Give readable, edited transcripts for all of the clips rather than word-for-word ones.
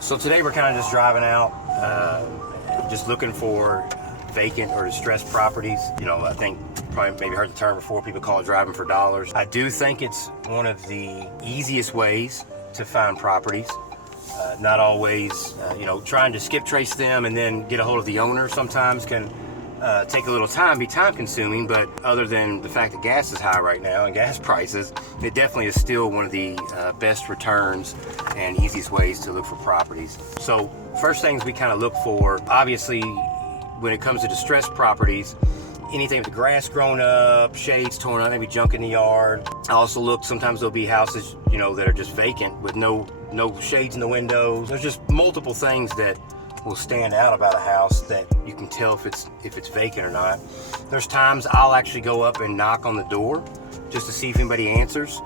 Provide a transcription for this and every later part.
So today we're kind of just driving out, just looking for vacant or distressed properties. You know, I think probably maybe heard the term before, people call it driving for dollars. I do think it's one of the easiest ways to find properties. Not always, you know, trying to skip trace them and then get a hold of the owner sometimes can take a little time, be time consuming, but other than the fact that gas is high right now and gas prices, it definitely is still one of the best returns and easiest ways to look for properties. So first things we kind of look for, obviously when it comes to distressed properties, anything with the grass grown up, shades torn up, maybe junk in the yard. I also look, sometimes there'll be houses, you know, that are just vacant with no shades in the windows. There's just multiple things that will stand out about a house that you can tell if it's vacant or not. There's times I'll actually go up and knock on the door just to see if anybody answers.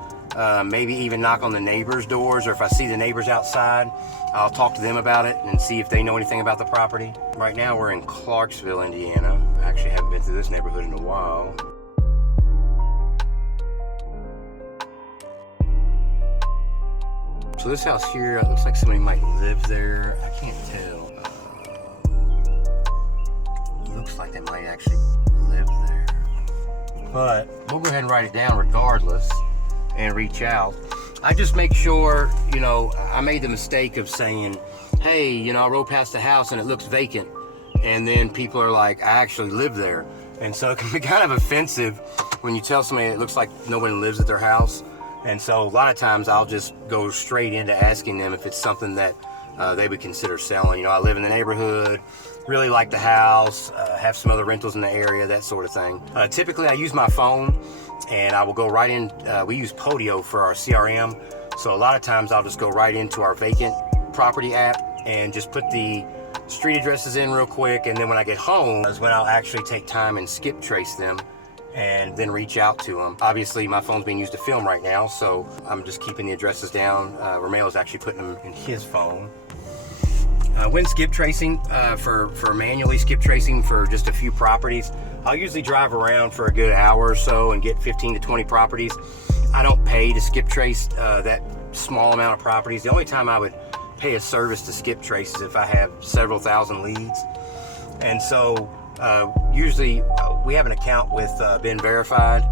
Maybe even knock on the neighbors' doors, or if I see the neighbors outside, I'll talk to them about it and see if they know anything about the property. Right now we're in Clarksville, Indiana. I actually haven't been through this neighborhood in a while. So this house here, it looks like somebody might live there. I can't tell. Looks like they might actually live there. But we'll go ahead and write it down regardless and reach out. I just make sure, you know, I made the mistake of saying, hey, you know, I rode past the house and it looks vacant. And then people are like, I actually live there. And so it can be kind of offensive when you tell somebody it looks like nobody lives at their house. And so a lot of times I'll just go straight into asking them if it's something that they would consider selling. You know, I live in the neighborhood, really like the house, have some other rentals in the area, that sort of thing. Typically I use my phone and I will go right in, we use Podio for our CRM. So a lot of times I'll just go right into our vacant property app and just put the street addresses in real quick. And then when I get home is when I'll actually take time and skip trace them and then reach out to them. Obviously my phone's being used to film right now, so I'm just keeping the addresses down. Romeo is actually putting them in his phone. When skip tracing, for manually skip tracing for just a few properties, I'll usually drive around for a good hour or so and get 15 to 20 properties. I don't pay to skip trace that small amount of properties. The only time I would pay a service to skip trace is if I have several thousand leads. And so usually we have an account with Been Verified,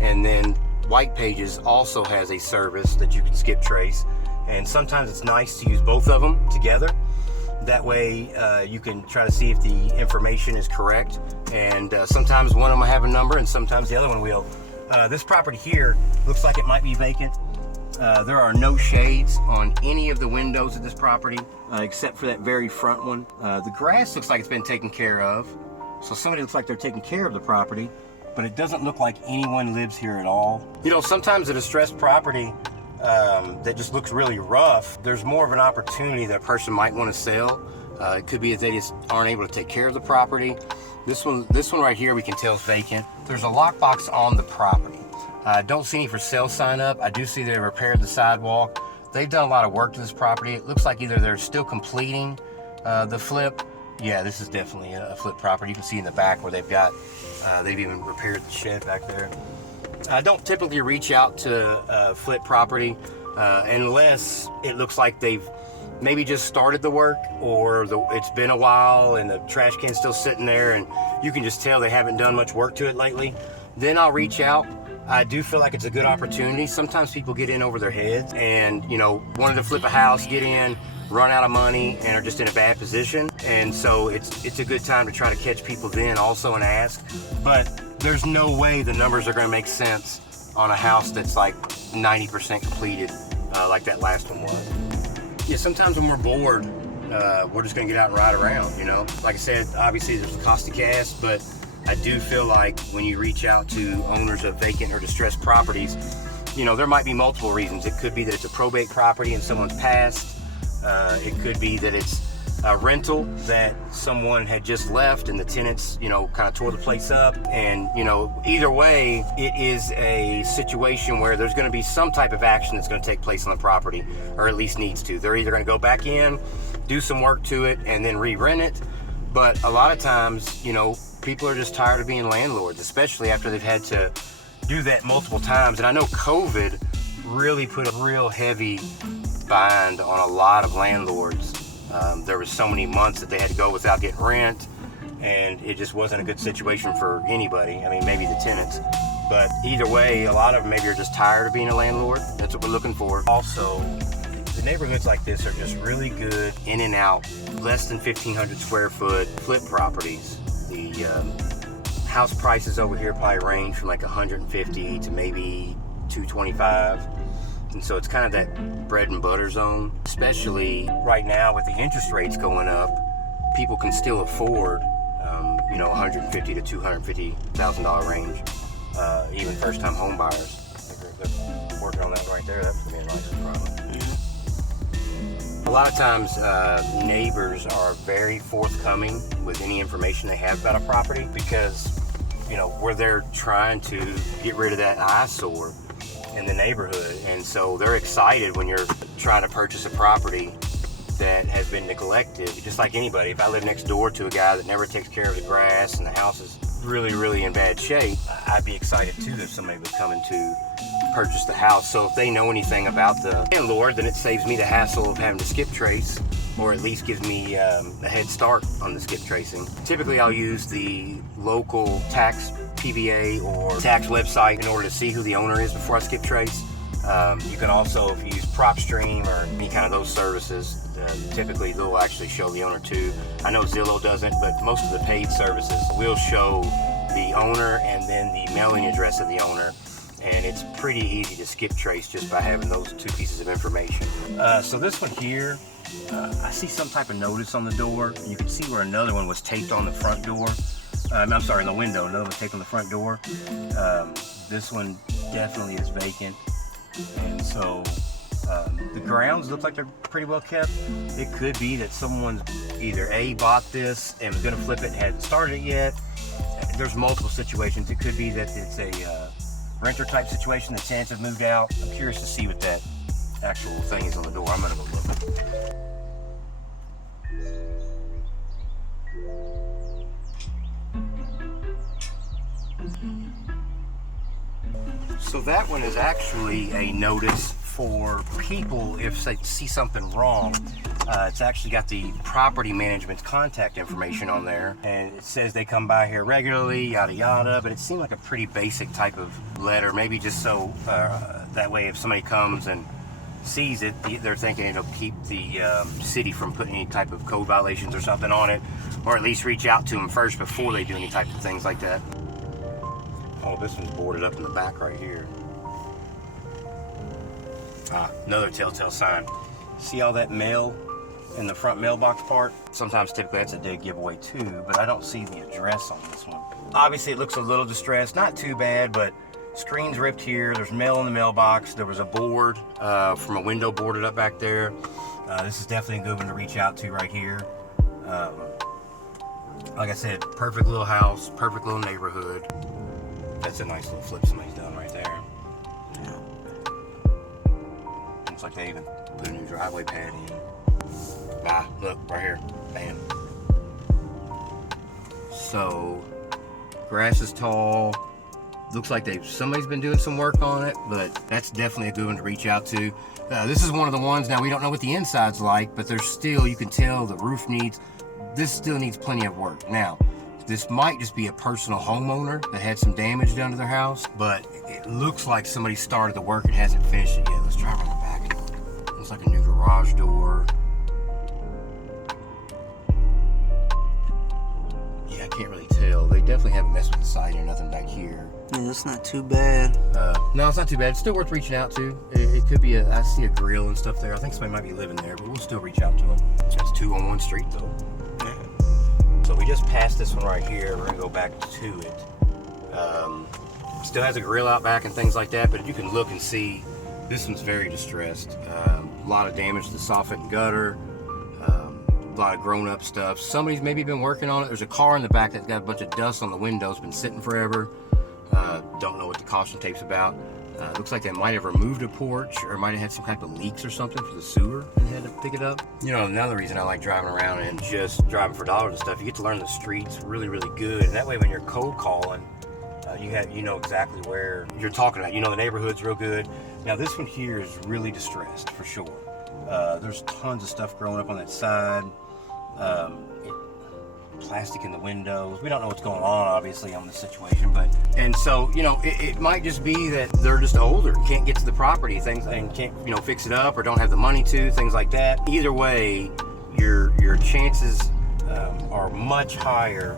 and then White Pages also has a service that you can skip trace. And sometimes it's nice to use both of them together. That way you can try to see if the information is correct. And sometimes one of them will have a number and sometimes the other one will. This property here looks like it might be vacant. There are no shades on any of the windows of this property except for that very front one. The grass looks like it's been taken care of. So somebody looks like they're taking care of the property, but it doesn't look like anyone lives here at all. You know, sometimes a distressed property that just looks really rough, there's more of an opportunity that a person might want to sell. It could be that they just aren't able to take care of the property. This one right here we can tell is vacant. There's a lockbox on the property. I don't see any for sale sign up. I do see they repaired the sidewalk. They've done a lot of work to this property. It looks like either they're still completing the flip. Yeah, this is definitely a flip property. You can see in the back where they've even repaired the shed back there. I don't typically reach out to flip property unless it looks like they've maybe just started the work, or it's been a while and the trash can's still sitting there and you can just tell they haven't done much work to it lately. Then I'll reach out. I do feel like it's a good opportunity. Sometimes people get in over their heads and, you know, wanted to flip a house, get in, run out of money, and are just in a bad position. And so it's a good time to try to catch people then also and ask. But there's no way the numbers are going to make sense on a house that's like 90% completed like that last one was. Yeah, sometimes when we're bored, we're just going to get out and ride around, you know. Like I said, obviously there's the cost of gas, but I do feel like when you reach out to owners of vacant or distressed properties, you know, there might be multiple reasons. It could be that it's a probate property and someone's passed. It could be that it's a rental that someone had just left and the tenants, you know, kind of tore the place up. And, you know, either way, it is a situation where there's going to be some type of action that's going to take place on the property, or at least needs to. They're either going to go back in, do some work to it, and then re-rent it. But a lot of times, you know, People are just tired of being landlords, especially after they've had to do that multiple times. And I know COVID really put a real heavy bind on a lot of landlords. There was so many months that they had to go without getting rent, and it just wasn't a good situation for anybody. I mean, maybe the tenants, but either way, a lot of them maybe are just tired of being a landlord. That's what we're looking for. Also, the neighborhoods like this are just really good in and out, less than 1,500 square foot flip properties. The house prices over here probably range from like 150 to maybe 225. And so it's kind of that bread and butter zone, especially right now with the interest rates going up. People can still afford, you know, $150 to $250,000 range, even first-time home buyers. They're working on that right there. That's gonna be a nice problem. A lot of times, neighbors are very forthcoming with any information they have about a property because, you know, we're there trying to get rid of that eyesore in the neighborhood, and so they're excited when you're trying to purchase a property that has been neglected. Just like anybody, if I live next door to a guy that never takes care of the grass and the house is really in bad shape, I'd be excited too if somebody was coming to purchase the house. So if they know anything about the landlord, then it saves me the hassle of having to skip trace, or at least gives me a head start on the skip tracing. Typically I'll use the local tax PVA or tax website in order to see who the owner is before I skip trace. You can also, if you use PropStream or any kind of those services, typically they'll actually show the owner too. I know Zillow doesn't, but most of the paid services will show the owner and then the mailing address of the owner. And it's pretty easy to skip trace just by having those two pieces of information. So this one here, I see some type of notice on the door. You can see where another one was taped on the front door. I'm sorry, in the window. Another one taped on the front door. This one definitely is vacant. And so the grounds look like they're pretty well kept. It could be that someone's either A, bought this and was gonna flip it and hadn't started it yet. There's multiple situations. It could be that it's a renter type situation. The tenants have moved out. I'm curious to see what that actual thing is on the door. I'm gonna go look. So that one is actually a notice for people if they see something wrong. It's actually got the property management's contact information on there, and it says they come by here regularly, yada yada, but it seemed like a pretty basic type of letter, maybe just so that way if somebody comes and sees it, they're thinking it'll keep the city from putting any type of code violations or something on it, or at least reach out to them first before they do any type of things like that. Oh, this one's boarded up in the back right here. Another telltale sign. See all that mail in the front mailbox part? Sometimes typically that's a dead giveaway too, but I don't see the address on this one. Obviously it looks a little distressed, not too bad, but screen's ripped here. There's mail in the mailbox. There was a board from a window boarded up back there. This is definitely a good one to reach out to right here. Like I said, perfect little house, perfect little neighborhood. That's a nice little flip somebody's done right there. Yeah. Looks like they even put a new driveway pad in. Look, right here. Bam. So, grass is tall. Looks like somebody's been doing some work on it, but that's definitely a good one to reach out to. This is one of the ones, now we don't know what the inside's like, but there's still, you can tell the roof this still needs plenty of work. Now, this might just be a personal homeowner that had some damage done to their house, but it looks like somebody started the work and hasn't finished it yet. Let's drive around the back and look. Looks like a new garage door. Yeah, I can't really tell. They definitely haven't messed with the siding or nothing back here. Yeah, that's not too bad. No, it's not too bad. It's still worth reaching out to. It could be I see a grill and stuff there. I think somebody might be living there, but we'll still reach out to them. It's 2 on 1 street though. So we just passed this one right here. We're gonna go back to it. Still has a grill out back and things like that, but you can look and see this one's very distressed. A lot of damage to the soffit and gutter. A lot of grown-up stuff. Somebody's maybe been working on it. There's a car in the back that's got a bunch of dust on the windows, been sitting forever. Don't know what the caution tape's about. Looks like they might have removed a porch or might have had some type of leaks or something for the sewer and had to pick it up. You know, another reason I like driving around and just driving for dollars and stuff, you get to learn the streets really, really good. And that way when you're cold calling, you know exactly where you're talking about. You know the neighborhood's real good. Now this one here is really distressed for sure. There's tons of stuff growing up on that side. Plastic in the windows. We don't know what's going on, obviously, on the situation, and so, you know, it might just be that they're just older, can't get to the property, things, and can't, you know, fix it up or don't have the money to, things like that. Either way, your chances are much higher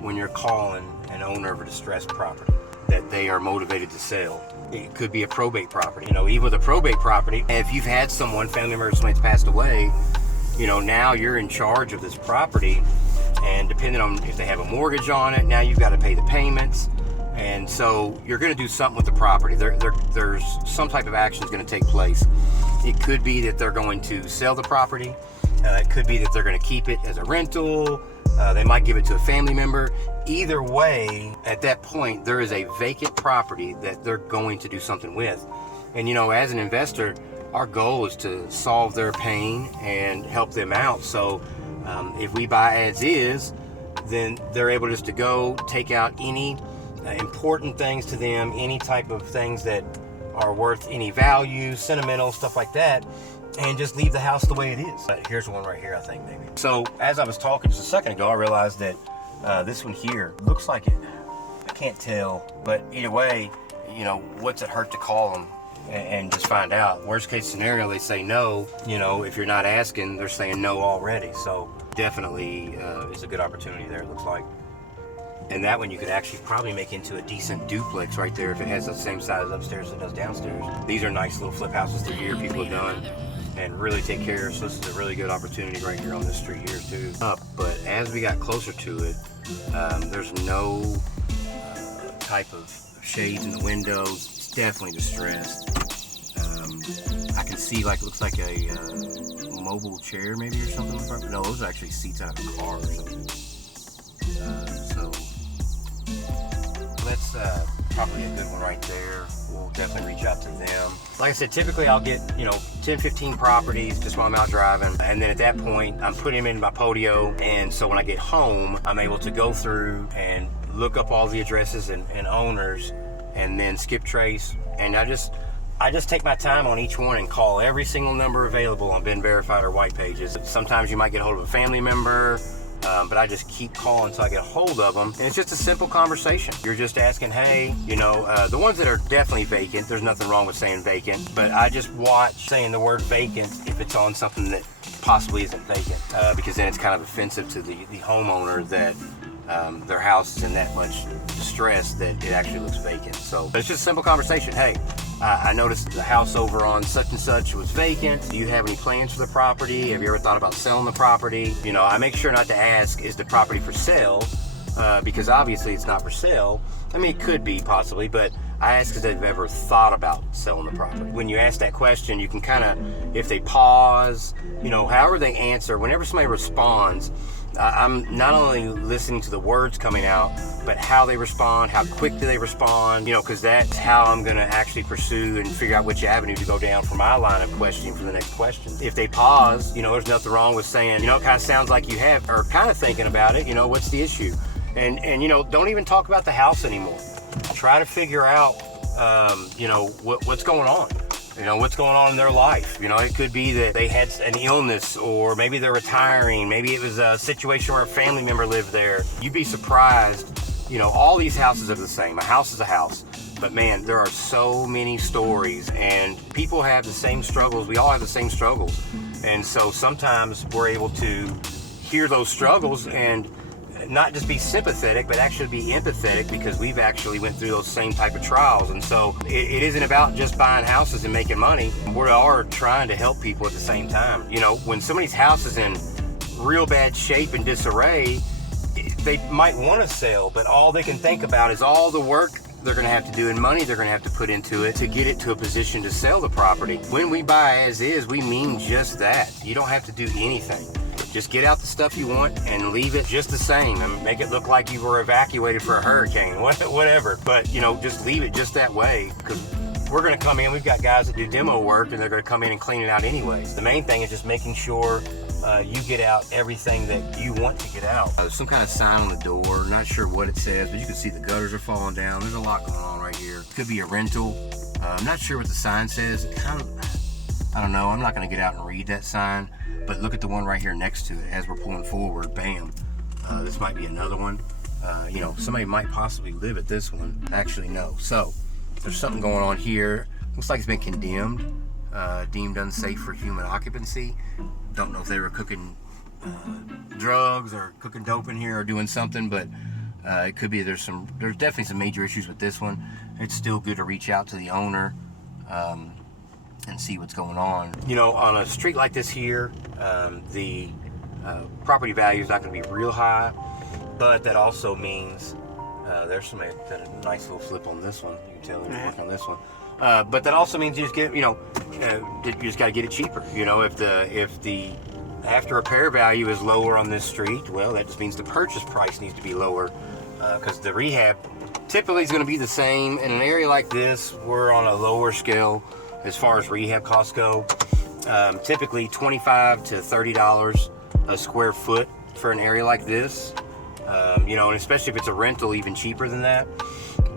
when you're calling an owner of a distressed property that they are motivated to sell. It could be a probate property. You know, even with a probate property, if you've had someone, family member, somebody's passed away, you know, now you're in charge of this property. And depending on if they have a mortgage on it, now you've got to pay the payments. And so you're going to do something with the property. There's some type of action is going to take place. It could be that they're going to sell the property. It could be that they're going to keep it as a rental. They might give it to a family member. Either way, at that point, there is a vacant property that they're going to do something with. And, you know, as an investor, our goal is to solve their pain and help them out. So if we buy as is, then they're able just to go take out any important things to them, any type of things that are worth any value, sentimental, stuff like that, and just leave the house the way it is. Here's one right here, I think, maybe. So as I was talking just a second ago, I realized that this one here looks like it. I can't tell, but either way, you know, what's it hurt to call them and just find out? Worst case scenario, they say no. You know, if you're not asking, they're saying no already. So definitely is a good opportunity there, it looks like. And that one you could actually probably make into a decent duplex right there if it has the same size upstairs as it does downstairs. These are nice little flip houses through here people have done and really take care of. So this is a really good opportunity right here on this street here too. But as we got closer to it, there's no type of shades in the windows. It's definitely distressed. I can see, like, it looks like a mobile chair maybe or something. No, those are actually seats out of a car or something. So that's probably a good one right there. We'll definitely reach out to them. Like I said, typically I'll get, you know, 10, 15 properties just while I'm out driving. And then at that point, I'm putting them in my Podio. And so when I get home, I'm able to go through and look up all the addresses and owners and then skip trace. And I just take my time on each one and call every single number available on Been Verified or White Pages. Sometimes you might get a hold of a family member, but I just keep calling until I get a hold of them. And it's just a simple conversation. You're just asking, hey, you know, the ones that are definitely vacant, there's nothing wrong with saying vacant, but I just watch saying the word vacant if it's on something that possibly isn't vacant, because then it's kind of offensive to the homeowner that their house is in that much distress that it actually looks vacant. So it's just a simple conversation. Hey, I noticed the house over on such and such was vacant. Do you have any plans for the property? Have you ever thought about selling the property? You know, I make sure not to ask, is the property for sale? Because obviously it's not for sale. I mean, it could be possibly, but I ask if they've ever thought about selling the property. When you ask that question, you can kind of, if they pause, you know, however they answer, whenever somebody responds, I'm not only listening to the words coming out, but how they respond, how quick do they respond, you know, because that's how I'm going to actually pursue and figure out which avenue to go down for my line of questioning for the next question. If they pause, you know, there's nothing wrong with saying, you know, it kind of sounds like you have, or kind of thinking about it, you know, what's the issue? And you know, don't even talk about the house anymore. Try to figure out, you know, what's going on. You know, what's going on in their life. You know, it could be that they had an illness, or maybe they're retiring. Maybe it was a situation where a family member lived there. You'd be surprised. You know, all these houses are the same. A house is a house. But man, there are so many stories, and people have the same struggles. We all have the same struggles. And so sometimes we're able to hear those struggles and not just be sympathetic, but actually be empathetic, because we've actually went through those same type of trials. And so it isn't about just buying houses and making money. We are trying to help people at the same time. You know, when somebody's house is in real bad shape and disarray, they might want to sell, but all they can think about is all the work they're going to have to do and money they're going to have to put into it to get it to a position to sell the property. When we buy as is, we mean just that. You don't have to do anything. Just get out the stuff you want and leave it just the same, and make it look like you were evacuated for a hurricane, whatever. But, you know, just leave it just that way, because we're going to come in. We've got guys that do demo work, and they're going to come in and clean it out anyways. The main thing is just making sure you get out everything that you want to get out. There's some kind of sign on the door. Not sure what it says, but you can see the gutters are falling down. There's a lot going on right here. Could be a rental. I'm not sure what the sign says. I don't know. I'm not going to get out and read that sign, but look at the one right here next to it as we're pulling forward. Bam. This might be another one. You know, somebody might possibly live at this one. Actually, no. So there's something going on here. Looks like it's been condemned, deemed unsafe for human occupancy. Don't know if they were cooking drugs or cooking dope in here or doing something, but it could be. There's definitely some major issues with this one. It's still good to reach out to the owner and see what's going on. You know, on a street like this here, the property value is not going to be real high, but that also means there's somebody that did a nice little flip on this one. You can tell they're working on this one. But that also means you just get, you just got to get it cheaper. You know, if the after repair value is lower on this street, well, that just means the purchase price needs to be lower, because the rehab typically is going to be the same. In an area like this, we're on a lower scale as far as rehab costs go. Typically $25 to $30 a square foot for an area like this. You know, and especially if it's a rental, even cheaper than that.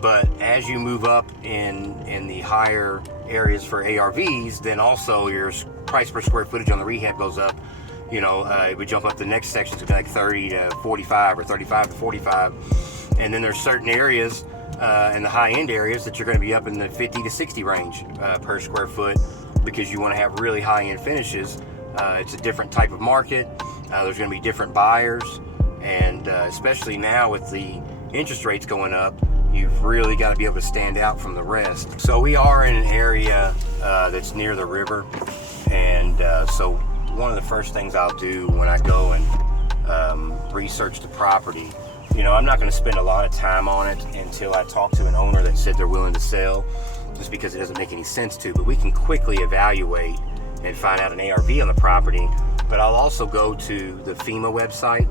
But as you move up in the higher areas for ARVs, then also your price per square footage on the rehab goes up. You know, it would jump up the next section to like 30 to 45 or 35 to 45. And then there's certain areas in the high-end areas that you're going to be up in the 50 to 60 range per square foot, because you want to have really high-end finishes. It's a different type of market. There's going to be different buyers. And especially now with the interest rates going up, you've really got to be able to stand out from the rest. So we are in an area that's near the river, and so one of the first things I'll do when I go and research the property, you know, I'm not going to spend a lot of time on it until I talk to an owner that said they're willing to sell, just because it doesn't make any sense to. But we can quickly evaluate and find out an ARV on the property. But I'll also go to the FEMA website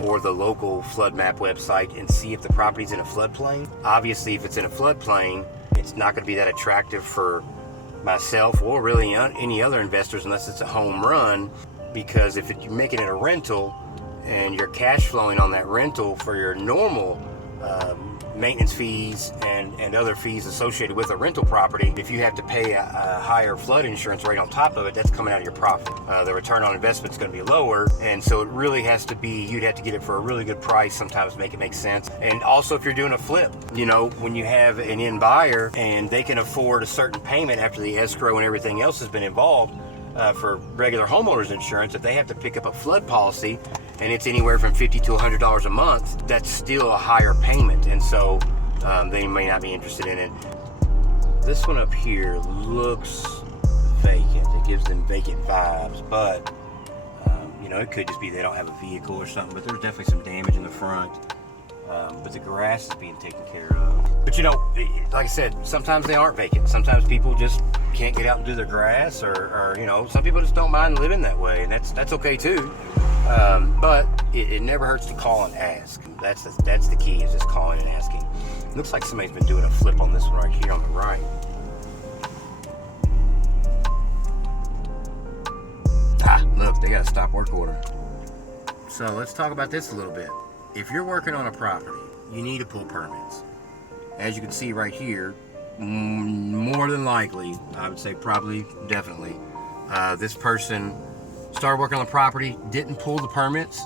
or the local flood map website and see if the property's in a floodplain. Obviously, if it's in a floodplain, it's not going to be that attractive for myself or really any other investors unless it's a home run, because if you're making it a rental and you're cash flowing on that rental for your normal maintenance fees and other fees associated with a rental property, if you have to pay a higher flood insurance rate on top of it, that's coming out of your profit. The return on investment is going to be lower, and so it really has to be, you'd have to get it for a really good price sometimes to make it make sense. And also, if you're doing a flip, you know, when you have an end buyer and they can afford a certain payment after the escrow and everything else has been involved, for regular homeowners insurance, if they have to pick up a flood policy and it's anywhere from $50 to $100 a month, that's still a higher payment, and so they may not be interested in it. This one up here looks vacant. It gives them vacant vibes, but you know, it could just be they don't have a vehicle or something, but there's definitely some damage in the front. But the grass is being taken care of. But you know, like I said, sometimes they aren't vacant. Sometimes people just can't get out and do their grass, or you know, some people just don't mind living that way, and that's okay too. But it never hurts to call and ask. That's the key, is just calling and asking. It looks like somebody's been doing a flip on this one right here on the right. Look, they got a stop work order. So let's talk about this a little bit. If you're working on a property, you need to pull permits. As you can see right here, more than likely, I would say probably, definitely, this person started working on the property, didn't pull the permits.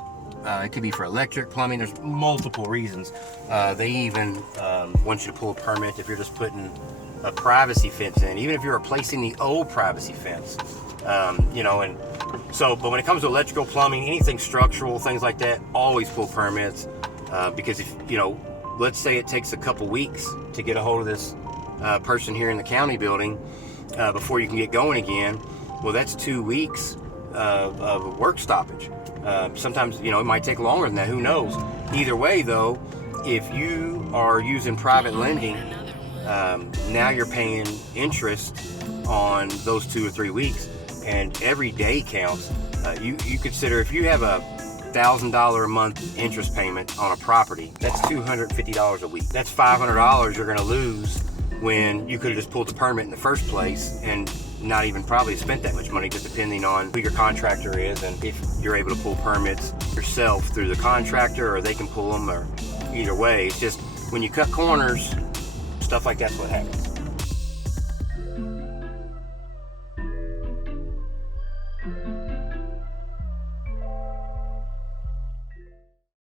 It could be for electric, plumbing, there's multiple reasons. They even want you to pull a permit if you're just putting a privacy fence in, even if you're replacing the old privacy fence. You know, and so, but when it comes to electrical, plumbing, anything structural, things like that, always pull permits, because if, you know, let's say it takes a couple weeks to get a hold of this person here in the county building before you can get going again, well, that's 2 weeks of work stoppage. Sometimes, you know, it might take longer than that, who knows. Either way, though, if you are using private lending, now you're paying interest on those 2 or 3 weeks, and every day counts. You consider, if you have a $1,000 a month interest payment on a property, that's $250 a week. That's $500 you're going to lose when you could have just pulled the permit in the first place and not even probably spent that much money, just depending on who your contractor is and if you're able to pull permits yourself through the contractor or they can pull them, or either way. It's just when you cut corners, stuff like that's what happens.